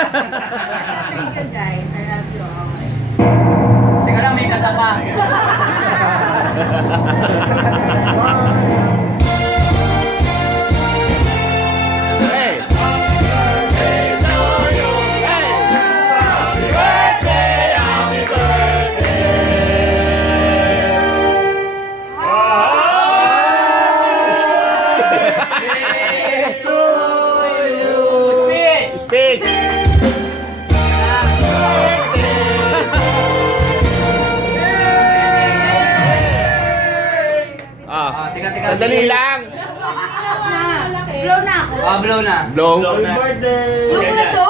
Thank you guys. I love you all. Sige lang, may kanta pa. Speech! Sandali lang! Blow na ako. Blow na. Blow. Blow na to.